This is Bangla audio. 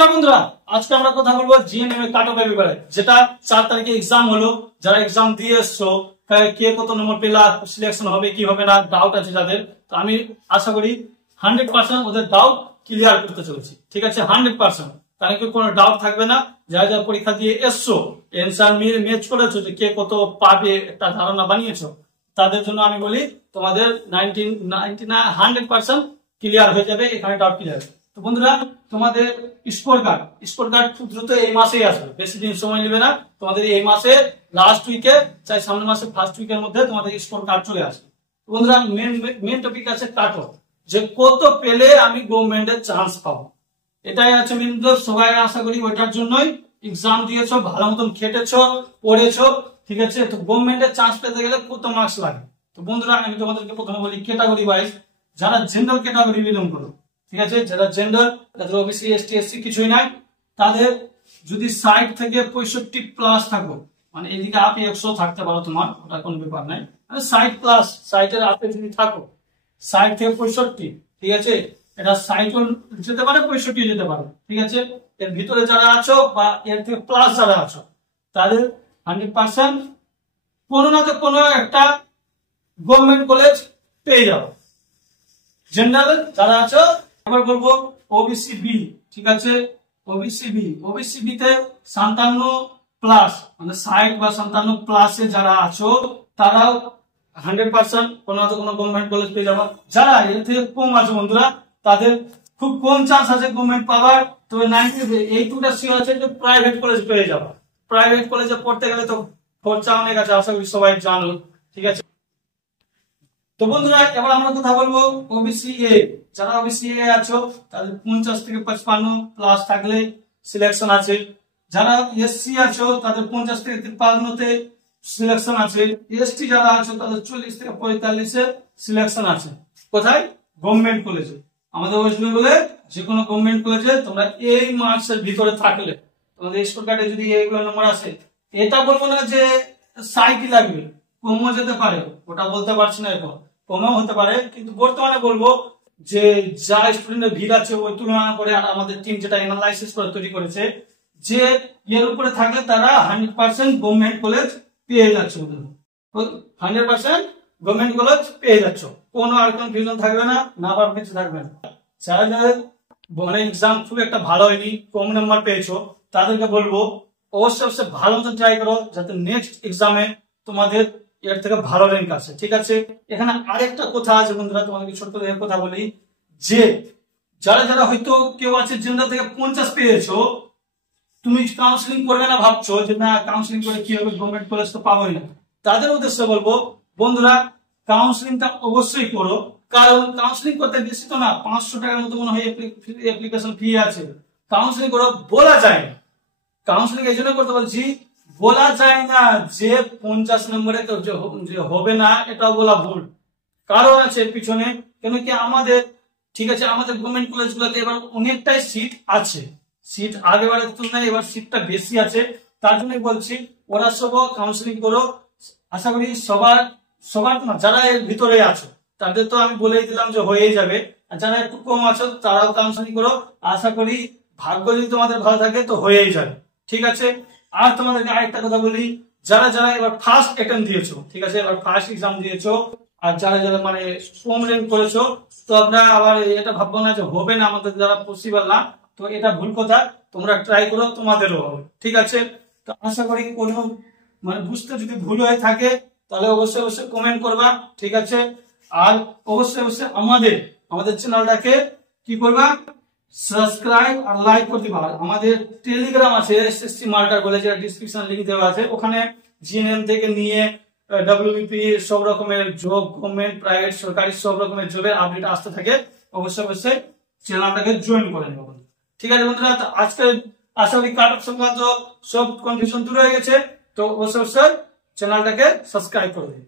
নমস্কার বন্ধুরা, আজকে আমরা কথা বলবো জিএনএম এর কাট অফের ব্যাপারে, যেটা 4 তারিখে এক্সাম হলো। যারা এক্সাম দিয়ে এসছো, কে কত নম্বর পেলা, সিলেকশন হবে কি হবে না, ডাউট আছে যাদের, তো আমি আশা করি 100% ওদের ডাউট ক্লিয়ার করতে চলেছি। ঠিক আছে, 100%। তাহলে কি কোনো ডাউট থাকবে না। যারা যারা পরীক্ষা দিয়ে এসছো, অ্যানসার ম্যাচ করেছো, যে কে কত পাবে একটা ধারণা বানিয়েছো, তাদের জন্য আমি বলি তোমাদের 100% ক্লিয়ার হয়ে যাবে, এখানে ডাউট ক্লিয়ার। তো বন্ধুরা, তোমাদের স্কোর কার্ড খুব দ্রুত এই মাসেই আসবে, বেশি দিন সময় নেবে না। তোমাদের এই মাসে লাস্ট উইকে, চাই সামনের মাসে ফার্স্ট উইকের মধ্যে তোমাদের স্কোর কার্ড চলে আসবে। বন্ধুরা, মেন টপিক আছে কাট অফ, যে কত পেলে আমি গভর্নমেন্টের চান্স পাবো, এটাই আছে মেন। সবাই আশা করি ওইটার জন্যই এক্সাম দিয়েছো, ভালো মতন খেটেছো, পড়েছো। ঠিক আছে, তো গভর্নমেন্টের চান্স পেতে গেলে কত মার্কস লাগে। তো বন্ধুরা, আমি তোমাদেরকে প্রথমে বলি ক্যাটাগরি ওয়াইজ। যারা জেনারেল ক্যাটাগরি বিলং করো, ঠিক আছে, যারা জেন্ডার, তাদের ওবিসি এসটি এসসি কিছুই নাই, তাদের যদি 60 থেকে 65 প্লাস থাকো, মানে এদিকে আপনি 100 থাকতে পারো, তোমার ওটা কোনো ব্যাপার নাই, মানে 60 প্লাস, 60 এর আপনি যদি থাকো, 60 থেকে 65, ঠিক আছে, এটা 60 যেতে পারে, 65 যেতে পারে। ঠিক আছে, এর ভিতরে যারা আছো বা এর থেকে প্লাস যারা আছো, তাদের 100% কোনো না তো কোনো একটা গভর্নমেন্ট কলেজ পেয়ে যাবো। জেনারেল যারা আছো, এবার বলবো ওবিসি বি। ঠিক আছে, ওবিসি বি তে 57 প্লাস, মানে 60 বা 57 প্লাসে যারা আছো, তারাও 100% কোনো না কোনো গভর্নমেন্ট কলেজ পেয়ে যাবো। যারা এর থেকে কম আছে বন্ধুরা, তাদের খুব কম চান্স আছে গভর্নমেন্ট পাওয়ার। তবে 92টা সিও আছে যে প্রাইভেট কলেজ পেয়ে যাবো। প্রাইভেট কলেজে পড়তে গেলে তো খরচা অনেক আছে, আশা করি সবাই জানো। ঠিক আছে, তো বন্ধুরা, এবার আমরা কথা বলবো ওবিসি এ। যারা ওবিসি এ আছো, তাদের 50 থেকে 55 প্লাস থাকলে সিলেকশন আছে। যারা এসসি আছো, তাদের 50 থেকে 53 তে সিলেকশন আছে। এসটি যারা আছো, তাদের 40 থেকে 45 এ সিলেকশন আছে। কোথায়? গভর্নমেন্ট কলেজে। আমাদের ওয়েস্ট বেঙ্গলে যে কোনো গভর্নমেন্ট কলেজে তোমরা এই মার্কসের ভিতরে থাকলে, তোমাদের স্কোর কার্ডে যদি এইগুলো নম্বর আসে, এটা বলবো না যে 60 লাগবে, কমও যেতে পারে, ওটা বলতে পারছি না, এখন কমও হতে পারে। কিন্তু বর্তমানে বলবো যে যা স্টুডেন্টের ভিড় আছে, ওই তুলনা করে আর আমাদের টিম যেটা অ্যানালাইসিস করে তৈরি করেছে, যে এর উপরে থাকলে তারা 100% গভর্নমেন্ট কলেজ পেয়ে যাচ্ছে। 100% গভর্নমেন্ট কলেজ পেয়ে যাচ্ছ, কোনো আর কনফিউশন থাকবে না, না পার কিছু থাকবে না। যারা যাদের মানে এক্সাম খুব একটা ভালো হয়নি, কম নাম্বার পেয়েছো, তাদেরকে বলবো অবশ্যই ভালো মতো ট্রাই করো, যাতে নেক্সট এক্সামে তোমাদের এর থেকে ভালো র্যাঙ্ক আসে। ঠিক আছে, এখানে আরেকটা কথা আছে বন্ধুরা, তোমাদেরকে ছোট্ট করে কথা বলি, যে যারা যারা হয়তো কেউ আছে জেনারেল থেকে 50 পেয়েছো, তুমি কাউন্সিলিং করবে না ভাবছো যে না কাউন্সিলিং করে কি হবে, গভর্নমেন্ট কলেজ তো পাবোই না, তাদের উদ্দেশ্যে বলবো বন্ধুরা, কাউন্সিলিংটা অবশ্যই করো। কারণ কাউন্সিলিং করতে বেশি তো না, 500 টাকার মতো মনে হয় অ্যাপ্লিকেশন ফি আছে। কাউন্সিলিং করো, বলা যায় না। কাউন্সিলিং এই জন্য করতে বলছি, বলা যায় না যে 50 নম্বরে তো যে হবে না, এটাও বলা ভুল। কারণ আছে পিছনে, কেন কি আমাদের, ঠিক আছে, আমাদের গভর্নমেন্ট কলেজগুলোতে এবার অনেকটাই সিট আছে, সিট আগেবারের তুলনায় এবার সিটটা বেশি আছে। তার জন্যই বলছি ওরা সব কাউন্সিলিং করো। আশা করি সবার না, যারা এর ভিতরে আছো তাদের তো আমি বলেই দিলাম যে হয়েই যাবে, আর যারা একটু কম আছো তারাও কাউন্সিলিং করো। আশা করি ভাগ্য যদি তোমাদের ভালো থাকে তো হয়েই যাবে। ঠিক আছে, আর তোমাদেরকে আরেকটা কথা বলি, যারা যারা এবার ফার্স্ট অ্যাটেম্প দিয়েছো, ঠিক আছে, এবার ফার্স্ট এক্সাম দিয়েছো, আর যারা যারা মানে কম র্যাঙ্ক করেছো, তো আমরা আবার এটা ভাববো না যে হবে না, আমাদের দ্বারা পসিবল না, তো এটা ভুল কথা। তোমরা ট্রাই করো, তোমাদেরও হবে। ঠিক আছে, তো আশা করি কোনো মানে বুঝতে যদি ভুল হয়ে থাকে তাহলে অবশ্যই অবশ্যই কমেন্ট করবা। ঠিক আছে, আর অবশ্যই অবশ্যই আমাদের চ্যানেলটাকে কি করবা, সাবস্ক্রাইব আর লাইক করতে পারো। আমাদের টেলিগ্রাম আছে এসএসসি মার্কার বলে, যেটা ডেসক্রিপশন লিংক দেওয়া আছে, ওখানে জিএনএম থেকে নিয়ে ডব্লিউবিপি সব রকমের জব, গভর্নমেন্ট প্রাইভেট সরকারি সব রকমের জবের আপডেট আসতে থাকে। অবশ্যই অবশ্যই চ্যানেলটাকে জয়েন করে নেব। ঠিক আছে বন্ধুরা, তো আজকে আশা করি কাট অফ সংক্রান্ত সব কনফিউশন দূর হয়ে গেছে। তো অবশ্যই অবশ্যই চ্যানেলটাকে সাবস্ক্রাইব করে দিন।